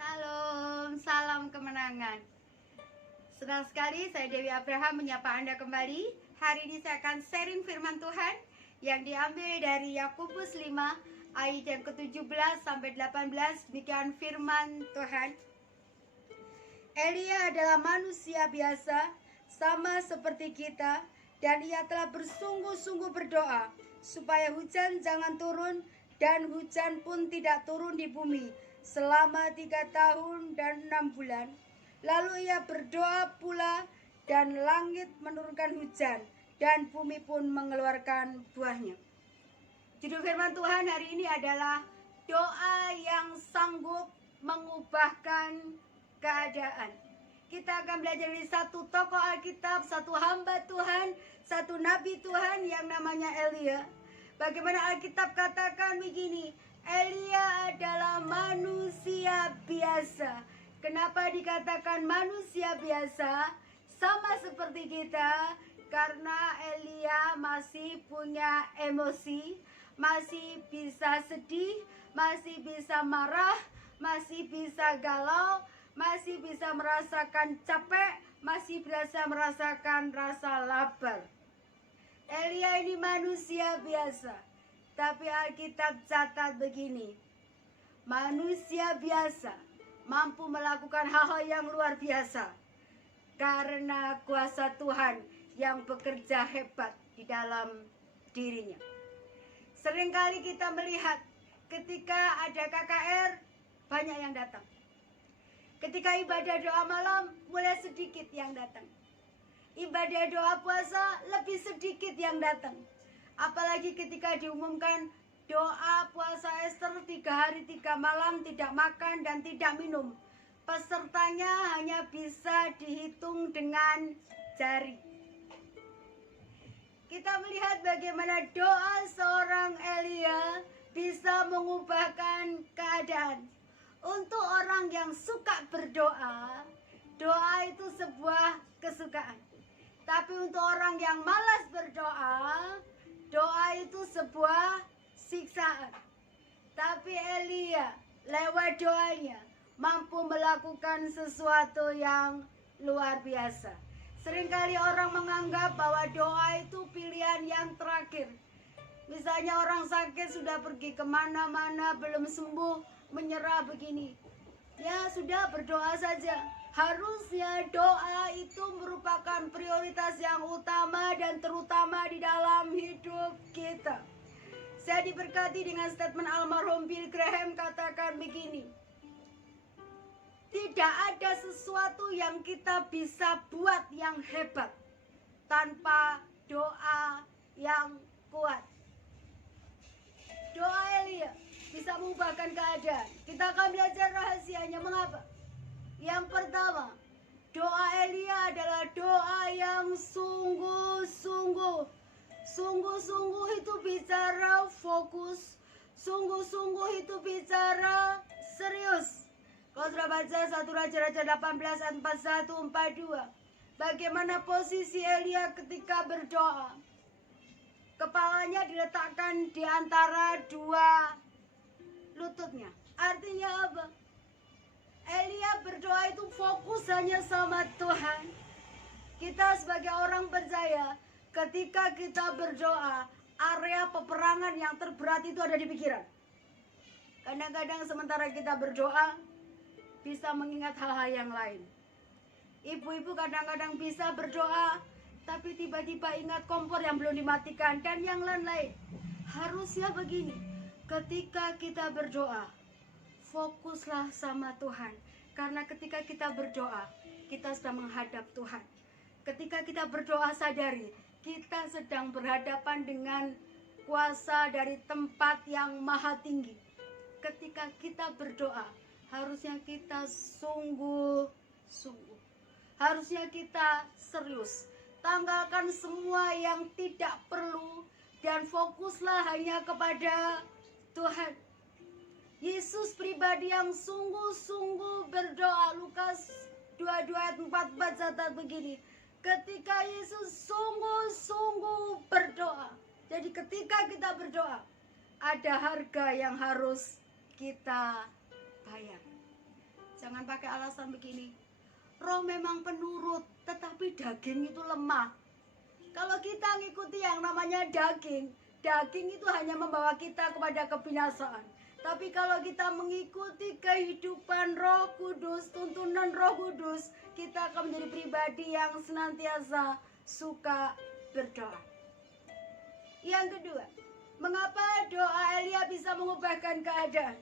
Salam, salam kemenangan. Senang sekali saya Dewi Abraham menyapa Anda kembali. Hari ini saya akan sharing firman Tuhan yang diambil dari Yakobus 5 ayat yang ke-17 sampai 18. Demikian firman Tuhan. Elia adalah manusia biasa, sama seperti kita, dan ia telah bersungguh-sungguh berdoa supaya hujan jangan turun, dan hujan pun tidak turun di bumi selama 3 tahun dan 6 bulan. Lalu ia berdoa pula, dan langit menurunkan hujan, dan bumi pun mengeluarkan buahnya. Judul firman Tuhan hari ini adalah doa yang sanggup mengubahkan keadaan. Kita akan belajar dari satu tokoh Alkitab, satu hamba Tuhan, satu nabi Tuhan yang namanya Elia. Bagaimana Alkitab katakan begini, Elia adalah manusia biasa. Kenapa dikatakan manusia biasa? Sama seperti kita, karena Elia masih punya emosi, masih bisa sedih, masih bisa marah, masih bisa galau, masih bisa merasakan capek, masih bisa merasakan rasa lapar. Elia ini manusia biasa, tapi Alkitab catat begini, manusia biasa mampu melakukan hal-hal yang luar biasa karena kuasa Tuhan yang bekerja hebat di dalam dirinya. Seringkali kita melihat ketika ada KKR, banyak yang datang. Ketika ibadah doa malam, mulai sedikit yang datang. Ibadah doa puasa, lebih sedikit yang datang. Apalagi ketika diumumkan doa puasa Ester 3 hari 3 malam, tidak makan dan tidak minum. Pesertanya hanya bisa dihitung dengan jari. Kita melihat bagaimana doa seorang Elia bisa mengubahkan keadaan. Untuk orang yang suka berdoa, doa itu sebuah kesukaan. Tapi untuk orang yang malas berdoa, doa itu sebuah siksaan. Tapi Elia lewat doanya mampu melakukan sesuatu yang luar biasa. Seringkali orang menganggap bahwa doa itu pilihan yang terakhir. Misalnya orang sakit sudah pergi kemana-mana belum sembuh, menyerah begini. Ya sudah, berdoa saja. Harusnya doa itu merupakan prioritas yang utama dan terutama di dalam hidup kita. Saya diberkati dengan statement almarhum Bill Graham, katakan begini, tidak ada sesuatu yang kita bisa buat yang hebat tanpa doa yang kuat. Doa Elia bisa mengubahkan keadaan. Kita akan belajar rahasianya. Mengapa? Yang pertama, doa Elia adalah doa yang sungguh-sungguh. Sungguh-sungguh itu bicara fokus. Sungguh-sungguh itu bicara serius. Kalau sudah baca 1 Raja-Raja 18 ayat 41, 42. Bagaimana posisi Elia ketika berdoa? Kepalanya diletakkan di antara dua lututnya. Artinya apa? Elia berdoa itu fokus hanya sama Tuhan. Kita sebagai orang percaya, ketika kita berdoa, area peperangan yang terberat itu ada di pikiran. Kadang-kadang sementara kita berdoa, bisa mengingat hal-hal yang lain. Ibu-ibu kadang-kadang bisa berdoa, tapi tiba-tiba ingat kompor yang belum dimatikan dan yang lain-lain. Harusnya begini, ketika kita berdoa, fokuslah sama Tuhan. Karena ketika kita berdoa, kita sedang menghadap Tuhan. Ketika kita berdoa, sadari, kita sedang berhadapan dengan kuasa dari tempat yang maha tinggi. Ketika kita berdoa, harusnya kita sungguh-sungguh. Harusnya kita serius. Tanggalkan semua yang tidak perlu dan fokuslah hanya kepada Tuhan. Yesus pribadi yang sungguh-sungguh berdoa. Lukas 22 ayat 44 catat begini, ketika Yesus sungguh-sungguh berdoa. Jadi ketika kita berdoa, ada harga yang harus kita bahaya. Jangan pakai alasan begini, roh memang penurut, tetapi daging itu lemah. Kalau kita ngikuti yang namanya daging itu hanya membawa kita kepada kebinasaan. Tapi kalau kita mengikuti kehidupan Roh Kudus, tuntunan Roh Kudus, kita akan menjadi pribadi yang senantiasa suka berdoa. Yang kedua, mengapa doa Elia bisa mengubahkan keadaan?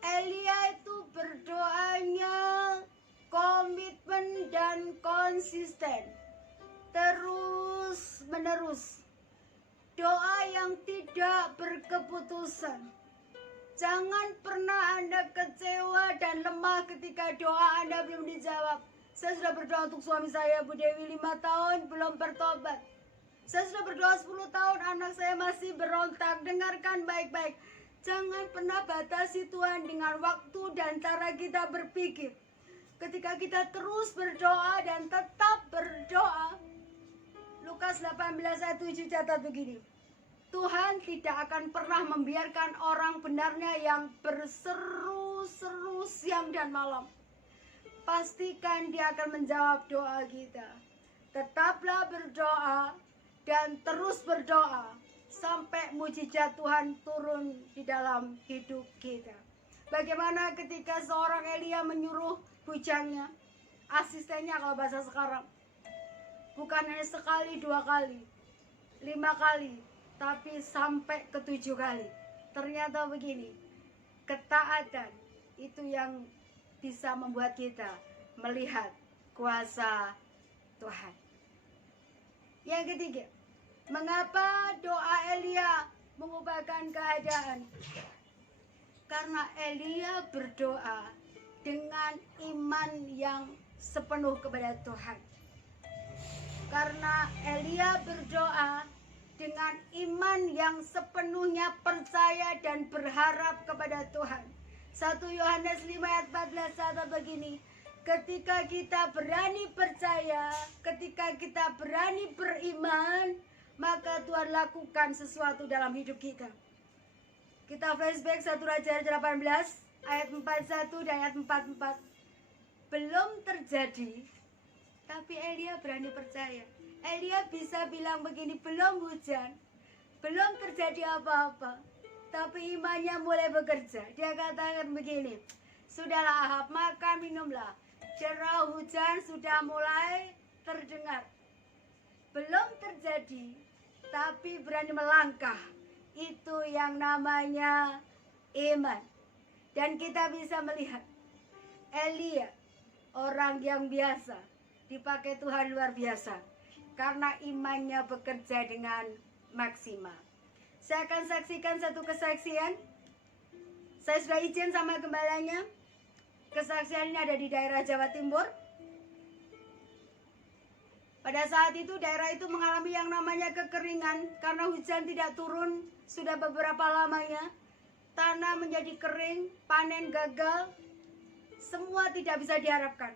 Elia itu berdoanya komitmen dan konsisten, terus menerus. Doa yang tidak berkeputusan. Jangan pernah Anda kecewa dan lemah ketika doa Anda belum dijawab. Saya sudah berdoa untuk suami saya, Bu Dewi, 5 tahun belum bertobat. Saya sudah berdoa 10 tahun, anak saya masih berontak. Dengarkan baik-baik. Jangan pernah batasi Tuhan dengan waktu dan cara kita berpikir. Ketika kita terus berdoa dan tetap berdoa, Lukas 18 ayat 7 catat begini. Tuhan tidak akan pernah membiarkan orang benarnya yang berseru-seru siang dan malam. Pastikan dia akan menjawab doa kita. Tetaplah berdoa dan terus berdoa sampai mujizat Tuhan turun di dalam hidup kita. Bagaimana ketika seorang Elia menyuruh bujangnya, asistennya kalau bahasa sekarang, bukan hanya sekali, 2 kali, 5 kali, tapi sampai ke 7 kali. Ternyata begini, ketaatan itu yang bisa membuat kita melihat kuasa Tuhan. Yang ketiga, mengapa doa Elia mengubahkan keadaan? Karena Elia berdoa dengan iman yang sepenuh kepada Tuhan. Karena Elia berdoa dengan iman yang sepenuhnya percaya dan berharap kepada Tuhan. 1 Yohanes 5 ayat 14 catat begini. Ketika kita berani percaya, ketika kita berani beriman, maka Tuhan lakukan sesuatu dalam hidup kita. Kita flashback 1 Raja 18 ayat 41 dan ayat 44. Belum terjadi, tapi Elia berani percaya. Elia bisa bilang begini, belum hujan, belum terjadi apa-apa, tapi imannya mulai bekerja. Dia katakan begini, sudahlah Ahab, makan minumlah. Cerah hujan sudah mulai terdengar. Belum terjadi, tapi berani melangkah. Itu yang namanya iman. Dan kita bisa melihat Elia, orang yang biasa, dipakai Tuhan luar biasa. Karena imannya bekerja dengan maksimal. Saya akan saksikan satu kesaksian. Saya sudah izin sama gembalanya. Kesaksian ini ada di daerah Jawa Timur. Pada saat itu daerah itu mengalami yang namanya kekeringan. Karena hujan tidak turun sudah beberapa lamanya. Tanah menjadi kering, panen gagal. Semua tidak bisa diharapkan.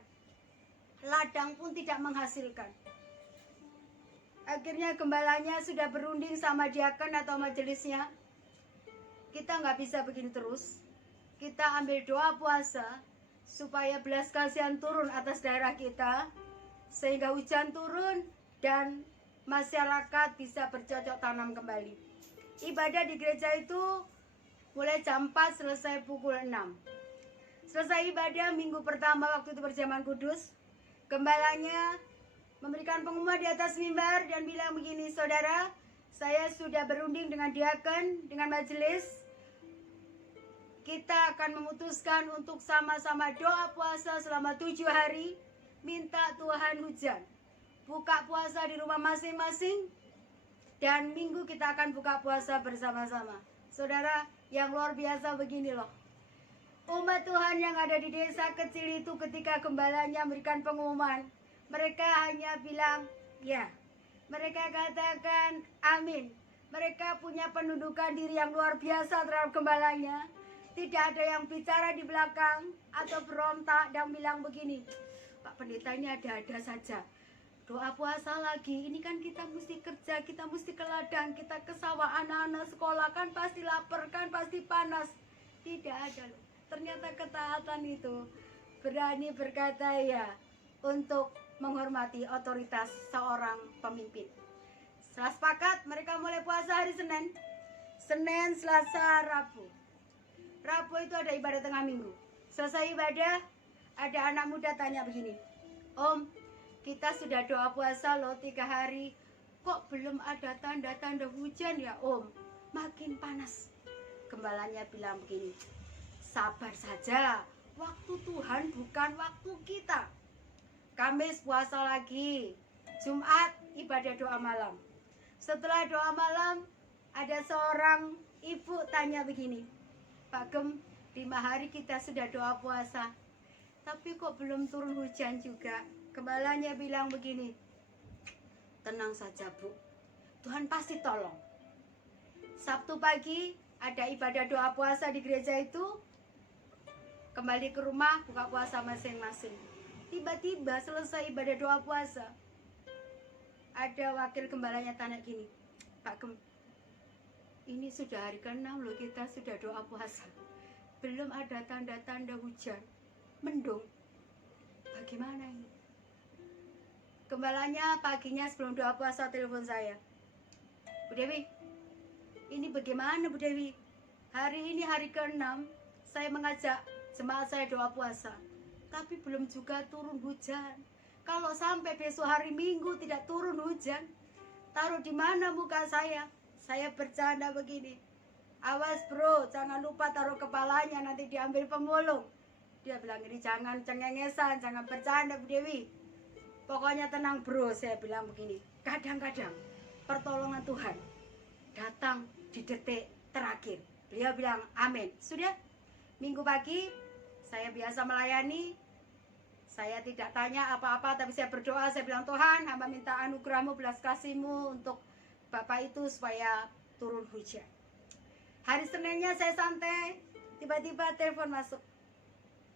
Ladang pun tidak menghasilkan. Akhirnya gembalanya sudah berunding sama diaken atau majelisnya. Kita nggak bisa begini terus. Kita ambil doa puasa supaya belas kasihan turun atas daerah kita, sehingga hujan turun dan masyarakat bisa bercocok tanam kembali. Ibadah di gereja itu mulai jam 4 selesai pukul 6. Selesai ibadah minggu pertama waktu itu perjamuan kudus, gembalanya memberikan pengumuman di atas mimbar dan bilang begini, saudara, saya sudah berunding dengan diaken, dengan majelis. Kita akan memutuskan untuk sama-sama doa puasa selama 7 hari, minta Tuhan hujan. Buka puasa di rumah masing-masing, dan minggu kita akan buka puasa bersama-sama. Saudara, yang luar biasa begini loh. Umat Tuhan yang ada di desa kecil itu ketika gembalanya memberikan pengumuman, mereka hanya bilang, ya. Mereka katakan, amin. Mereka punya penundukan diri yang luar biasa terhadap gembalanya. Tidak ada yang bicara di belakang atau berontak dan bilang begini, Pak Pendeta ini ada-ada saja. Doa puasa lagi, ini kan kita mesti kerja, kita mesti ke ladang, kita ke sawah, anak-anak sekolah kan pasti lapar, kan pasti panas. Tidak ada loh. Ternyata ketaatan itu berani berkata ya untuk menghormati otoritas seorang pemimpin. Setelah sepakat, mereka mulai puasa hari Senin. Senin, Selasa, Rabu. Rabu itu ada ibadah tengah minggu. Selesai ibadah, ada anak muda tanya begini, Om, kita sudah doa puasa loh 3 hari, kok belum ada tanda-tanda hujan ya Om? Makin panas. Gembalanya bilang begini, sabar saja, waktu Tuhan bukan waktu kita. Kamis puasa lagi, Jumat ibadah doa malam. Setelah doa malam, ada seorang ibu tanya begini, Pak Gem, 5 hari kita sudah doa puasa, tapi kok belum turun hujan juga. Gembalanya bilang begini, tenang saja Bu, Tuhan pasti tolong. Sabtu pagi ada ibadah doa puasa di gereja itu. Kembali ke rumah, buka puasa masing-masing. Tiba-tiba selesai ibadah doa puasa, ada wakil gembalanya tanya gini, Pak Gem, ini sudah hari ke-6 loh kita sudah doa puasa, belum ada tanda-tanda hujan, mendung, bagaimana ini? Gembalanya paginya sebelum doa puasa telepon saya, Bu Dewi, ini bagaimana Bu Dewi? Hari ini hari ke-6 saya mengajak jemaat saya doa puasa, tapi belum juga turun hujan. Kalau sampai besok hari Minggu tidak turun hujan, taruh di mana muka saya? Saya bercanda begini, awas bro, jangan lupa taruh kepalanya, nanti diambil pemulung. Dia bilang ini jangan cengengesan, jangan bercanda Bu Dewi. Pokoknya tenang bro, saya bilang begini. Kadang-kadang pertolongan Tuhan datang di detik terakhir. Beliau bilang amin. Sudah, Minggu pagi saya biasa melayani. Saya tidak tanya apa-apa, tapi saya berdoa, saya bilang Tuhan, hamba minta anugerah-Mu, belas kasih-Mu untuk Bapak itu supaya turun hujan. Hari Seninnya saya santai, tiba-tiba telepon masuk.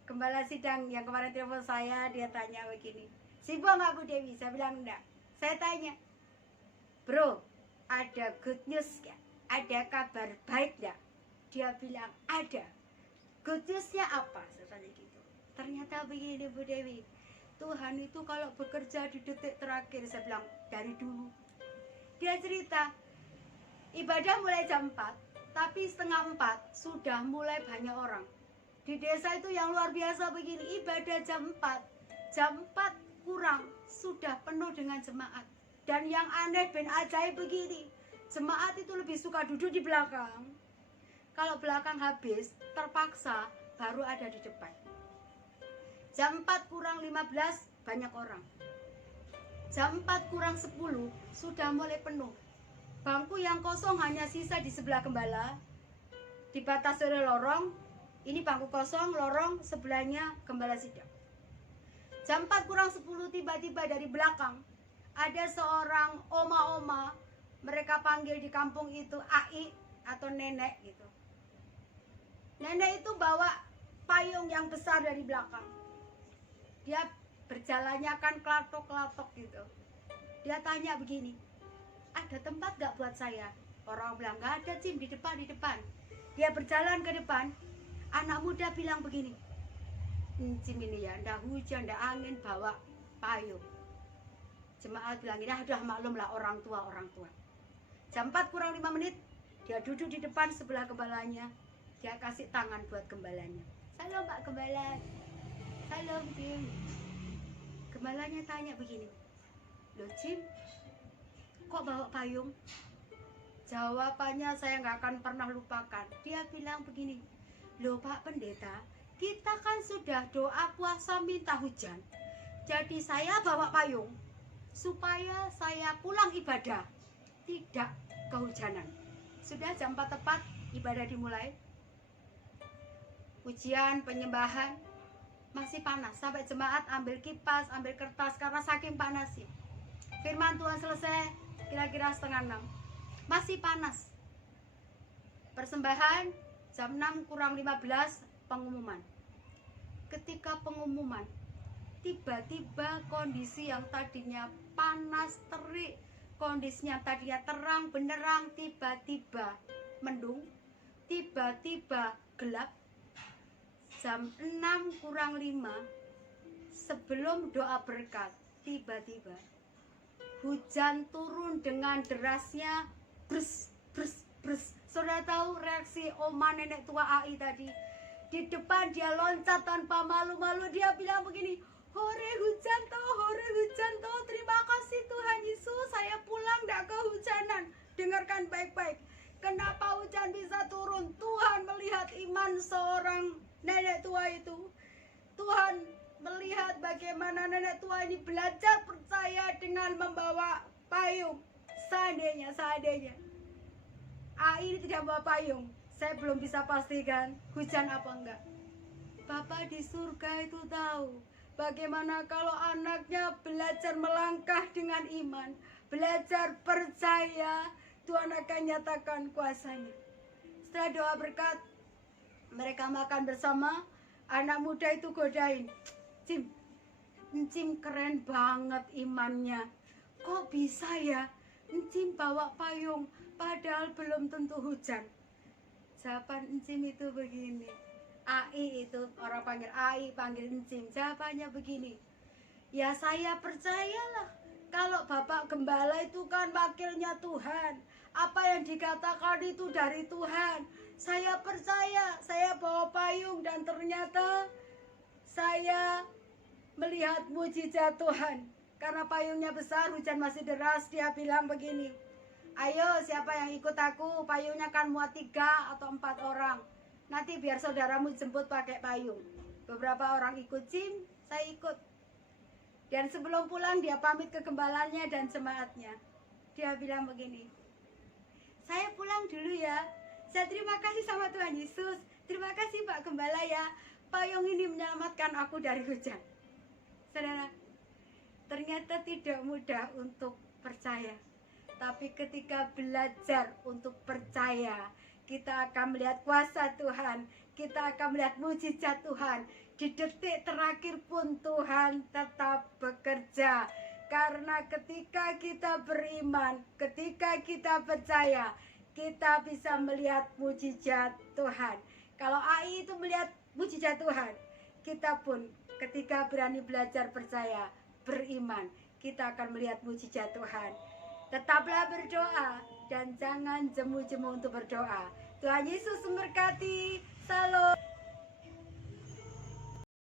Gembala sidang yang kemarin telepon saya, dia tanya begini, sibuk nggak Bu Dewi? Saya bilang enggak. Saya tanya, bro, ada good news nggak? Ada kabar baik nggak? Dia bilang ada. Good newsnya apa? Saya tanya gitu. Ternyata begini Bu Dewi, Tuhan itu kalau bekerja di detik terakhir. Saya bilang dari dulu. Dia cerita, ibadah mulai jam 4, tapi setengah 4 sudah mulai banyak orang. Di desa itu yang luar biasa begini, ibadah jam 4 kurang sudah penuh dengan jemaat. Dan yang aneh dan ajaib begini, jemaat itu lebih suka duduk di belakang. Kalau belakang habis, terpaksa baru ada di depan. Jam 4 kurang 15 banyak orang. Jam 4 kurang 10 sudah mulai penuh. Bangku yang kosong hanya sisa di sebelah gembala, dibatasi oleh lorong. Ini bangku kosong, lorong sebelahnya gembala sidang. Jam 4 kurang 10 tiba-tiba dari belakang ada seorang oma-oma, mereka panggil di kampung itu ai atau nenek gitu. Nenek itu bawa payung yang besar dari belakang. Dia berjalannya kan kelatok-kelatok gitu. Dia tanya begini, ada tempat gak buat saya? Orang bilang gak ada Cim, di depan. Dia berjalan ke depan. Anak muda bilang begini, Cim ini ya, ndak hujan, ndak angin, bawa payung. Jemaat bilang ini, udah maklum lah orang tua. Jam 4 kurang 5 menit, dia duduk di depan sebelah gembalanya. Dia kasih tangan buat gembalanya. Salam Pak Gembala. Salam Cim. Gembalanya tanya begini, loh Cim, kok bawa payung? Jawabannya saya nggak akan pernah lupakan. Dia bilang begini, loh Pak Pendeta, kita kan sudah doa puasa minta hujan. Jadi saya bawa payung supaya saya pulang ibadah tidak kehujanan. Sudah jam 4 tepat ibadah dimulai. Ujian penyembahan masih panas, sampai jemaat ambil kipas, ambil kertas karena saking panasnya. Firman Tuhan selesai kira-kira setengah 6, masih panas. Persembahan jam 6 kurang 15 pengumuman. Ketika pengumuman, tiba-tiba kondisi yang tadinya panas terik, kondisinya tadinya terang benderang, tiba-tiba mendung, tiba-tiba gelap. jam 6:05 sebelum doa berkat, tiba-tiba hujan turun dengan derasnya, bres bres bres. Saudara tahu reaksi oma nenek tua AI tadi? Di depan dia loncat tanpa malu-malu, dia bilang begini, hore hujan toh, terima kasih Tuhan Yesus, saya pulang tidak kehujanan. Dengarkan baik-baik, kenapa hujan bisa turun? Tuhan melihat iman seorang nenek tua itu. Tuhan melihat bagaimana nenek tua ini belajar percaya dengan membawa payung. Seandainya AI ini tidak bawa payung, saya belum bisa pastikan hujan apa enggak. Bapak di surga itu tahu bagaimana kalau anaknya belajar melangkah dengan iman, belajar percaya, Tuhan akan nyatakan kuasanya. Setelah doa berkat, mereka makan bersama. Anak muda itu godain, Encim keren banget imannya, kok bisa ya Encim bawa payung padahal belum tentu hujan. Jawaban Encim itu begini, AI itu orang panggil AI, panggil Encim. Jawabannya begini, ya saya percayalah kalau Bapak Gembala itu kan wakilnya Tuhan. Apa yang dikatakan itu dari Tuhan. Saya percaya, saya bawa payung dan ternyata saya melihat mujizat Tuhan. Karena payungnya besar, hujan masih deras, dia bilang begini, ayo siapa yang ikut aku, payungnya kan muat 3 atau 4 orang. Nanti biar saudaramu jemput pakai payung. Beberapa orang ikut, Cim, saya ikut. Dan sebelum pulang dia pamit ke gembalanya dan jemaatnya. Dia bilang begini, saya pulang dulu ya. Saya terima kasih sama Tuhan Yesus. Terima kasih Pak Gembala ya. Payung ini menyelamatkan aku dari hujan. Saudara, ternyata tidak mudah untuk percaya. Tapi ketika belajar untuk percaya, kita akan melihat kuasa Tuhan. Kita akan melihat mujizat Tuhan. Di detik terakhir pun Tuhan tetap bekerja. Karena ketika kita beriman, ketika kita percaya, kita bisa melihat mujizat Tuhan. Kalau AI itu melihat mujizat Tuhan, kita pun ketika berani belajar percaya, beriman, kita akan melihat mujizat Tuhan. Tetaplah berdoa dan jangan jemu-jemu untuk berdoa. Tuhan Yesus memberkati. Salam.